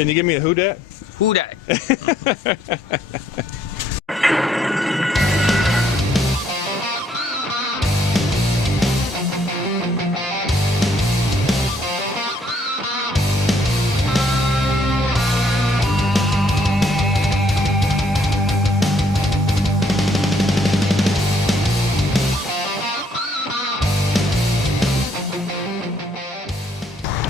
Can you give me a who dat? Who dat?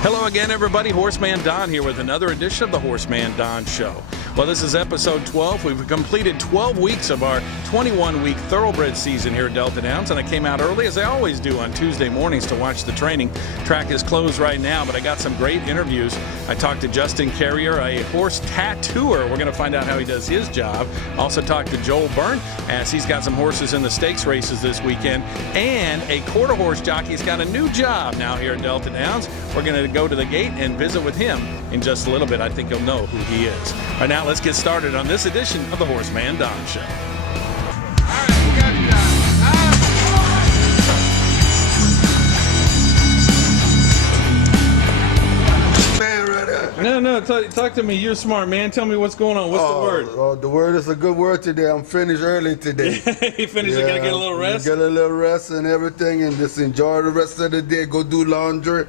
Hello again, everybody. Horseman Don here with another edition of the HorseManDon Show. Well, this is episode 12. We've completed 12 weeks of our 21-week thoroughbred season here at Delta Downs, and I came out early, as I always do, on Tuesday mornings to watch the training. Track is closed right now, but I got some great interviews. I talked to Justin Carrier, a horse tattooer. We're going to find out how he does his job. Also talked to Joel Byrne, as he's got some horses in the stakes races this weekend. And a quarter horse jockey's got a new job now here at Delta Downs. We're going to go to the gate and visit with him in just a little bit. I think you'll know who he is. All right, now let's get started on this edition of the HorseManDon Show. No, talk to me. You're smart, man. Tell me what's going on. What's the word? Oh, the word is a good word today. I'm finished early today. You finished? Yeah, gonna get a little rest? Get a little rest and everything, and just enjoy the rest of the day. Go do laundry,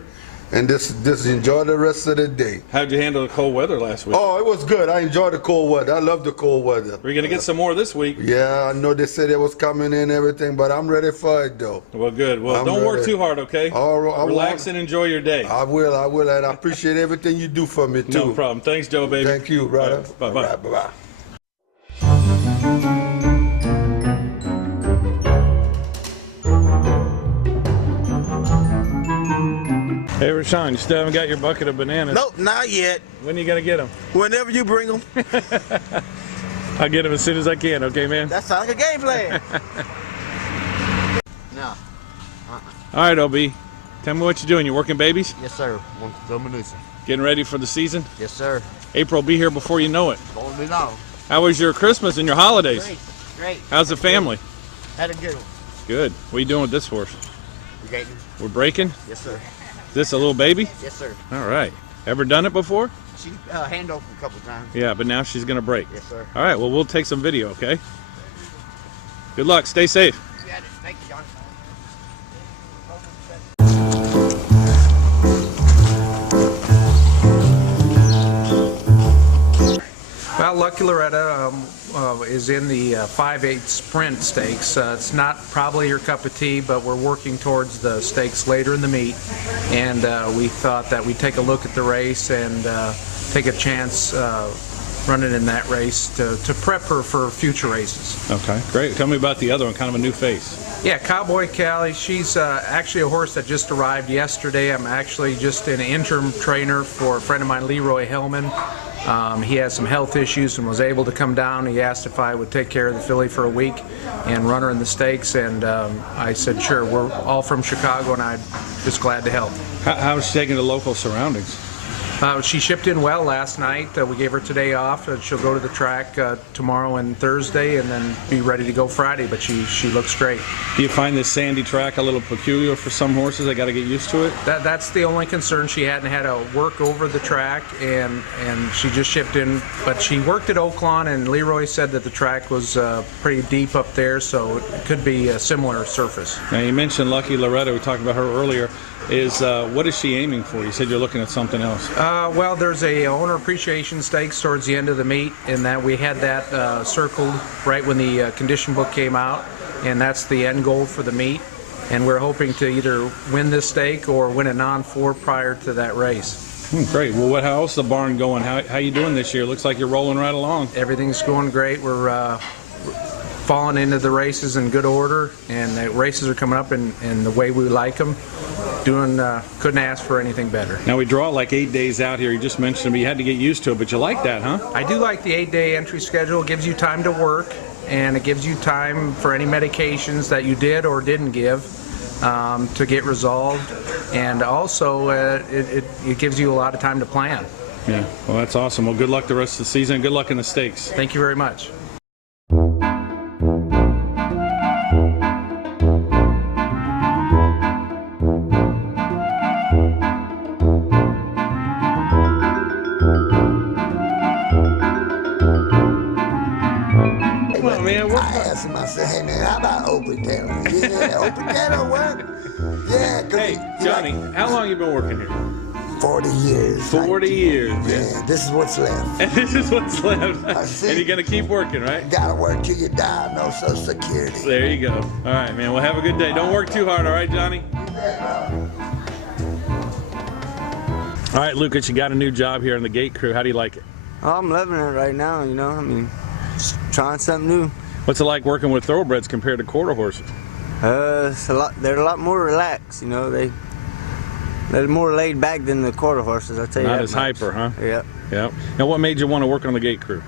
and just enjoy the rest of the day. How'd you handle the cold weather last week? Oh, it was good. I enjoyed the cold weather. I love the cold weather. We're gonna get some more this week. Yeah, I know they said it was coming in and everything, but I'm ready for it, though. Well, good. Well, don't work too hard, okay? All right, relax and enjoy your day. I will, and I appreciate everything you do for me, too. No problem. Thanks, Joe, baby. Thank you, brother. Right, bye-bye. Right, bye-bye. Hey, Rashawn, you still haven't got your bucket of bananas? Nope, not yet. When are you gonna get them? Whenever you bring them. I'll get them as soon as I can, okay, man? That sounds like a game plan. No. All right, OB. Tell me what you're doing. You working babies? Yes, sir. Getting ready for the season? Yes, sir. April will be here before you know it. Going to be long. How was your Christmas and your holidays? Great. How's the family? Had a good one. Good. What are you doing with this horse? We're breaking? Yes, sir. Is this a little baby? Yes, sir. All right. Ever done it before? She hand off a couple times. Yeah, but now she's going to break. Yes, sir. All right. Well, we'll take some video, okay? Good luck. Stay safe. You got it. Thank you, John. Well, Lucky Loretta is in the 5/8 sprint stakes. It's not probably your cup of tea, but we're working towards the stakes later in the meet, and we thought that we'd take a look at the race and take a chance running in that race to prep her for future races. Okay, great. Tell me about the other one, kind of a new face. Yeah, Cowboy Callie, she's actually a horse that just arrived yesterday. I'm actually just an interim trainer for a friend of mine, Leroy Hellman. He had some health issues and was able to come down. He asked if I would take care of the filly for a week and run her in the stakes, and I said sure. We're all from Chicago, and I'm just glad to help. How is she taking the local surroundings? She shipped in well last night. We gave her today off. She'll go to the track tomorrow and Thursday, and then be ready to go Friday, but she looks great. Do you find this sandy track a little peculiar for some horses? They got to get used to it? That's the only concern. She hadn't had to work over the track, and she just shipped in. But she worked at Oaklawn, and Leroy said that the track was pretty deep up there, so it could be a similar surface. Now, you mentioned Lucky Loretta. We talked about her earlier. What is she aiming for? You said you're looking at something else. Well, there's a owner appreciation stakes towards the end of the meet, and that we had that circled right when the condition book came out, and that's the end goal for the meet. And we're hoping to either win this stake or win a non-4 prior to that race. Great. Well, how else is the barn going? How you doing this year? Looks like you're rolling right along. Everything's going great. We're falling into the races in good order, and the races are coming up in the way we like them. Couldn't ask for anything better. Now, we draw like 8 days out here. You just mentioned to me you had to get used to it, but you like that, huh? I do like the 8-day entry schedule. It gives you time to work, and it gives you time for any medications that you did or didn't give to get resolved, and also it gives you a lot of time to plan. Yeah, well, that's awesome. Well, good luck the rest of the season. Good luck in the stakes. Thank you very much. man. What? I asked him, I said, hey, man, how about open tail? Yeah, open tail work. Yeah. Hey, Johnny, how long you been working here? 40 years. 40 years, man. Yeah, this is what's left. And this is what's left. I see. And you're going to keep working, right? Gotta work till you die, no Social Security. There you go. All right, man. Well, have a good day. Don't work too hard, all right, Johnny? All right, Lucas, you got a new job here in the gate crew. How do you like it? Oh, I'm loving it right now, you know. I mean, just trying something new. What's it like working with thoroughbreds compared to quarter horses? It's a lot. They're a lot more relaxed, you know. They're more laid back than the quarter horses. I tell you. Not that as much. hyper, huh? Yeah. Yeah. Now, what made you want to work on the gate crew?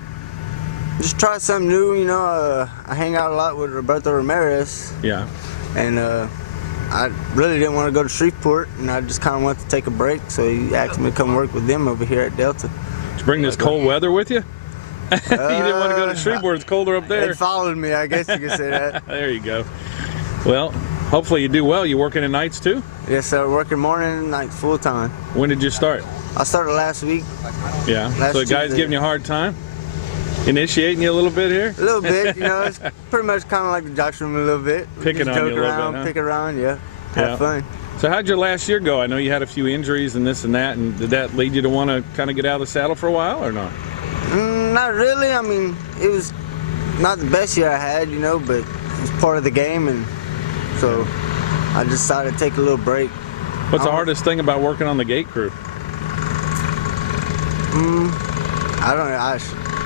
Just try something new, you know. I hang out a lot with Roberto Ramirez, Yeah. and I really didn't want to go to Shreveport, and I just kind of wanted to take a break. So he asked me to come work with them over here at Delta. Did you bring this cold weather with you? You didn't want to go to Shreveport. It's colder up there. They followed me, I guess you could say that. There you go. Well, hopefully you do well. You working at nights too? Yes, sir. Working morning and night full time. When did you start? I started last week. Yeah. Last So the guy's Tuesday. giving you a hard time? Initiating you a little bit here? A little bit, you know. It's pretty much kind of like the jock's room a little bit. We Picking just on you joke a little around, bit, huh? pick around, yeah. Have Yeah. fun. So how'd your last year go? I know you had a few injuries and this and that, and did that lead you to want to kind of get out of the saddle for a while or not? Not really. I mean, it was not the best year I had, you know, but it was part of the game, and so I decided to take a little break. What's the hardest thing about working on the gate crew?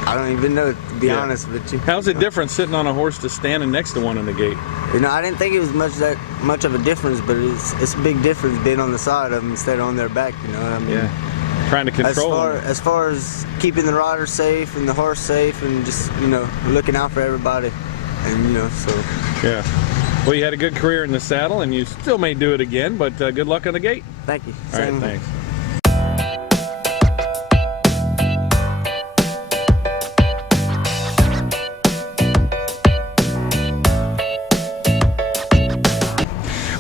I don't even know, to be Yeah. honest with you. How's it different sitting on a horse to standing next to one in the gate? You know, I didn't think it was much of a difference, but it's a big difference being on the side of them instead of on their back. You know what I mean? Trying to control them. As far as keeping the rider safe and the horse safe and just, you know, looking out for everybody. And, you know, so. Yeah. Well, you had a good career in the saddle, and you still may do it again, but good luck on the gate. Thank you. All right, Same. thanks.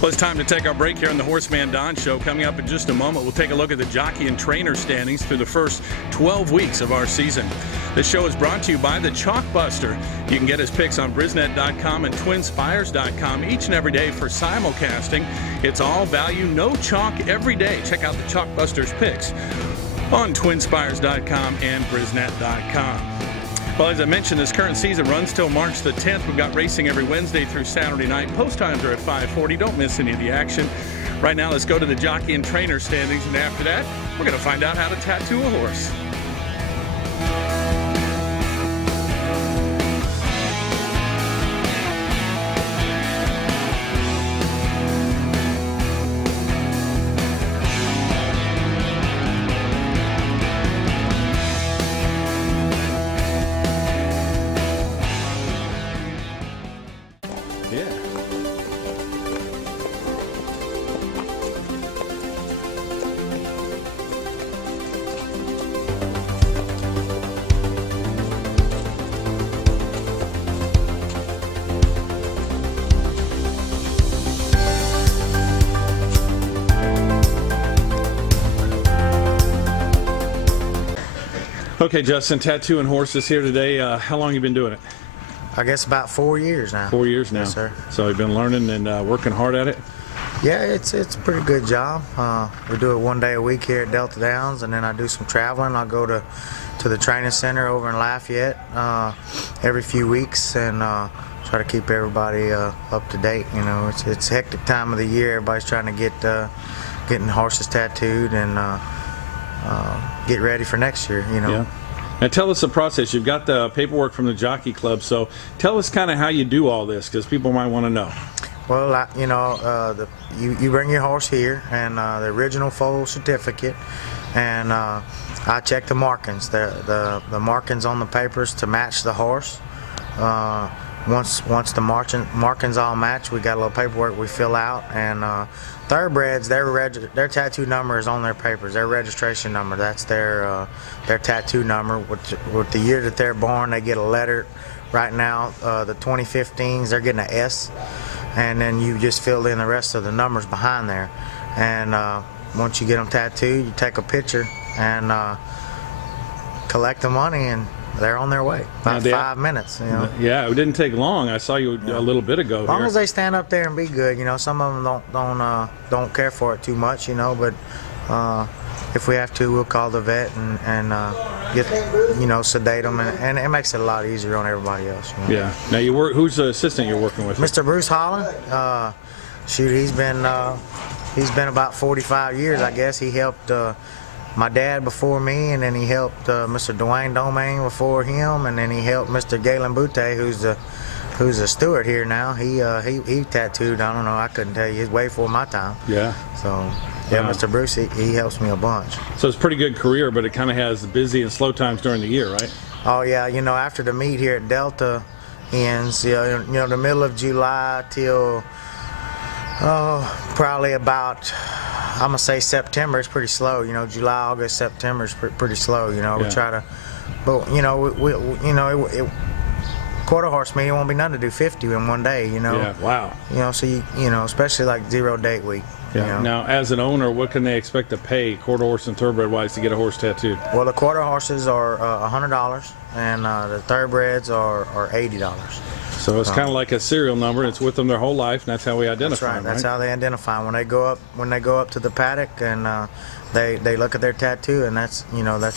Well, it's time to take our break here on the HorseManDon Show. Coming up in just a moment, we'll take a look at the jockey and trainer standings through the first 12 weeks of our season. This show is brought to you by the Chalkbuster. You can get his picks on Brisnet.com and TwinSpires.com each and every day for simulcasting. It's all value, no chalk every day. Check out the Chalkbuster's picks on TwinSpires.com and Brisnet.com. Well, as I mentioned, this current season runs till March the 10th. We've got racing every Wednesday through Saturday night. Post times are at 5:40. Don't miss any of the action. Right now, let's go to the jockey and trainer standings, and after that, we're going to find out how to tattoo a horse. Yeah. Okay, Justin, tattooing horses here today. How long you been doing it? I guess about 4 years now. 4 years now. Yes, sir. So you've been learning and working hard at it? Yeah, it's a pretty good job. We do it 1 day a week here at Delta Downs, and then I do some traveling. I go to the training center over in Lafayette every few weeks and try to keep everybody up to date. You know, it's a hectic time of the year. Everybody's trying to getting horses tattooed and get ready for next year. You know. Yeah. Now tell us the process. You've got the paperwork from the Jockey Club, so tell us kind of how you do all this, because people might want to know. Well, you bring your horse here and the original foal certificate, and I check the markings, the markings on the papers to match the horse. Once the markings all match, we got a little paperwork we fill out, and thoroughbreds, their tattoo number is on their papers, their registration number. That's their tattoo number. With the year that they're born, they get a letter. Right now, the 2015s, they're getting an S, and then you just fill in the rest of the numbers behind there. And once you get them tattooed, you take a picture and collect the money, and they're on their way. About Now, 5 minutes, you know. Yeah, it didn't take long. I saw you a little bit ago As long here. as they stand up there and be good, you know. Some of them don't care for it too much, you know. But if we have to, we'll call the vet and get, you know, sedate them, and it makes it a lot easier on everybody else. You know? Yeah. Now you work. Who's the assistant you're working with? Mr. Bruce Holland, shoot, he's been about 45 years, I guess. He helped my dad before me, and then he helped Mr. Dwayne Domain before him, and then he helped Mr. Galen Butte, who's a steward here now. He tattooed, I don't know, I couldn't tell you, he's way before my time. Yeah. So, yeah, Wow. Mr. Bruce, he helps me a bunch. So it's a pretty good career, but it kind of has busy and slow times during the year, right? Oh, yeah, you know, after the meet here at Delta ends, you know, the middle of July till, probably about, I'm gonna say September, it's pretty slow. You know, July, August, September is pretty slow. You know, Yeah. we try to, but you know, quarter horse meeting won't be nothing to do 50 in one day. You know. Yeah. Wow. You know, so you know, especially like 0 date week. Yeah. You know? Now, as an owner, what can they expect to pay quarter horse and thoroughbred wise to get a horse tattooed? Well, the quarter horses are $100, and the thoroughbreds are $80. So it's kind of like a serial number. It's with them their whole life, and that's how we identify That's right. them, That's how they identify 'em. When they go up to the paddock, and they look at their tattoo, and that's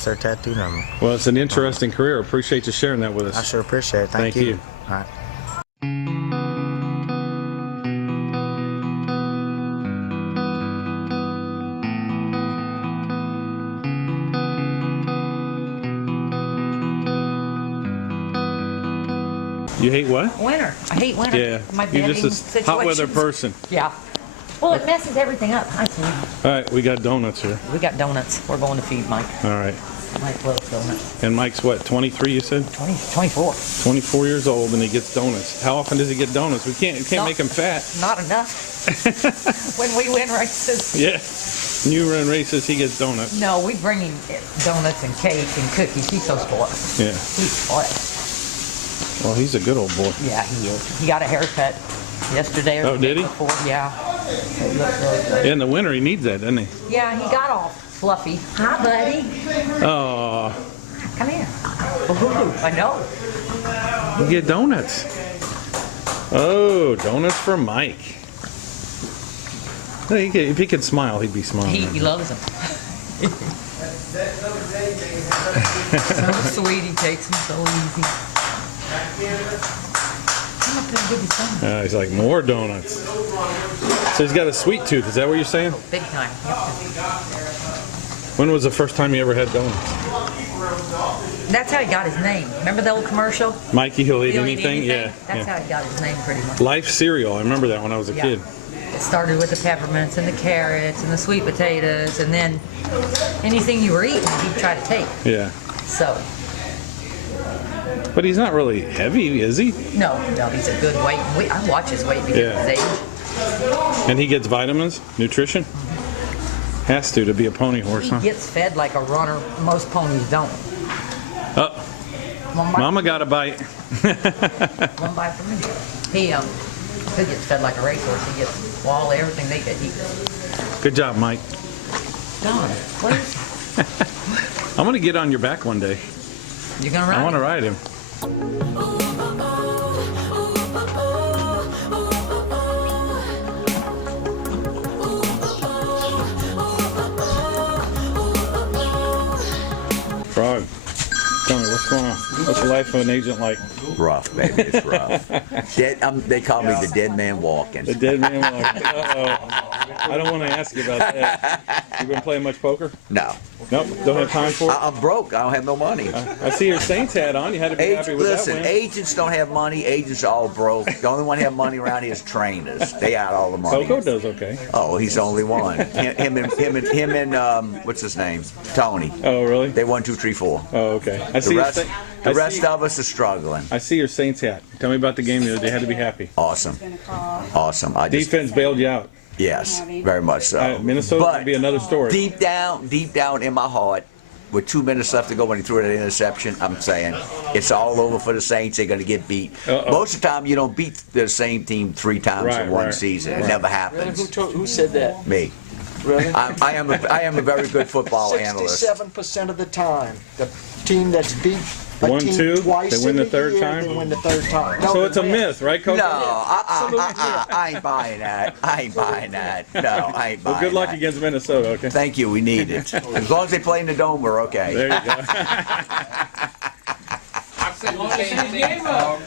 their tattoo number. Well, it's an interesting career. Appreciate you sharing that with us. I sure appreciate it. Thank Thank you. All right. You hate what? Winter. I hate winter. Yeah. My You're bedding just a hot weather situations. person. Yeah. Well, it messes everything up. I see. All right, we got donuts here. We got donuts. We're going to feed Mike. All right. Mike loves donuts. And Mike's what, 23 you said? 24. 24 years old and he gets donuts. How often does he get donuts? We can't make him fat. Not enough. When we win races. Yeah. When you run races, he gets donuts. No, we bring him donuts and cake and cookies. He's so spoiled. Yeah. He's spoiled. Well, he's a good old boy. Yeah, he is. He got a haircut yesterday or Oh, the day did he? before. Yeah. It looks really good. In the winter, he needs that, doesn't he? Yeah, he got all fluffy. Hi, buddy. Oh, Come here. Ooh, I know. you get donuts. Oh, donuts for Mike. If he could smile, he'd be smiling. He loves them. So sweet, he takes them so easy. Come up there and give you some. He's like, more donuts. So he's got a sweet tooth. Is that what you're saying? Big time. Yep. When was the first time you ever had donuts? That's how he got his name. Remember the old commercial? Mikey, he'll eat He'll anything? Yeah. That's how he got his name pretty much. Life cereal. I remember that when I was a Yeah. kid. It started with the peppermints and the carrots and the sweet potatoes, and then anything you were eating, he'd try to take. Yeah. So, But he's not really heavy, is he? no, he's a good weight. I watch his weight because Yeah. of his age. And he gets vitamins, nutrition? Has to be a pony horse, He huh? gets fed like a runner. Most ponies don't. Oh, One bite, Mama got a bite. one bite from me. He gets fed like a racehorse. He gets all everything they get. He Good job, Mike. Don, please. I'm going to get on your back one day. You're gonna ride. I want to ride him. Frog, tell me what's going on. What's the life of an agent like? Rough, baby. It's rough. They call me the dead man walking. The dead man walking. Uh-oh. I don't want to ask you about that. You been playing much poker? No. Nope. Don't have time for it? I'm broke. I don't have no money. I see your Saints hat on. You had to be happy with Listen, that win. agents don't have money. Agents are all broke. The only one have money around here is trainers. They got all the money. Coco does okay. Oh, he's the only one. Him and what's his name? Tony. Oh, really? They 1, 2, 3, 4. Oh, okay. I see The your rest, I the rest see- of us are struggling. I see your Saints hat. Tell me about the game the other day. Had to be happy. Awesome. Awesome. Defense bailed you out. Yes, very much so. Minnesota But would be another story. Deep down in my heart, with 2 minutes left to go when he threw that interception, I'm saying it's all over for the Saints. They're going to get beat. Uh-oh. Most of the time, you don't beat the same team 3 times Right, in one right, season. right. It never happens. Who said that? Me. Really? I am a very good football analyst. 67% of the time, the team that's beat a Won team two, twice they win in the third year, time? They win the third time. So it's a myth, right, Coach? No, I ain't buying that. I ain't buying that. No, I ain't buying Well, good luck that. against Minnesota, okay? Thank you, we need it. As long as they play in the dome, we're okay. There you go. I've said the same thing, dog.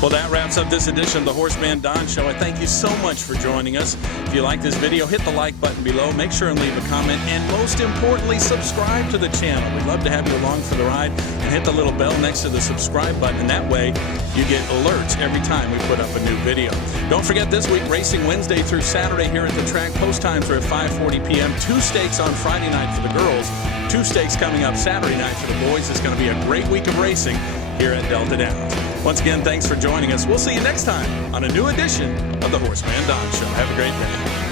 Well, that wraps up this edition of the HorseManDon Show. I thank you so much for joining us. If you like this video, hit the like button below. Make sure and leave a comment. And most importantly, subscribe to the channel. We'd love to have you along for the ride. And hit the little bell next to the subscribe button. And that way, you get alerts every time we put up a new video. Don't forget, this week, racing Wednesday through Saturday here at the track. Post times are at 5:40 p.m. 2 stakes on Friday night for the girls. 2 stakes coming up Saturday night for the boys. It's going to be a great week of racing here at Delta Downs. Once again, thanks for joining us. We'll see you next time on a new edition of the HorseManDon Show. Have a great day.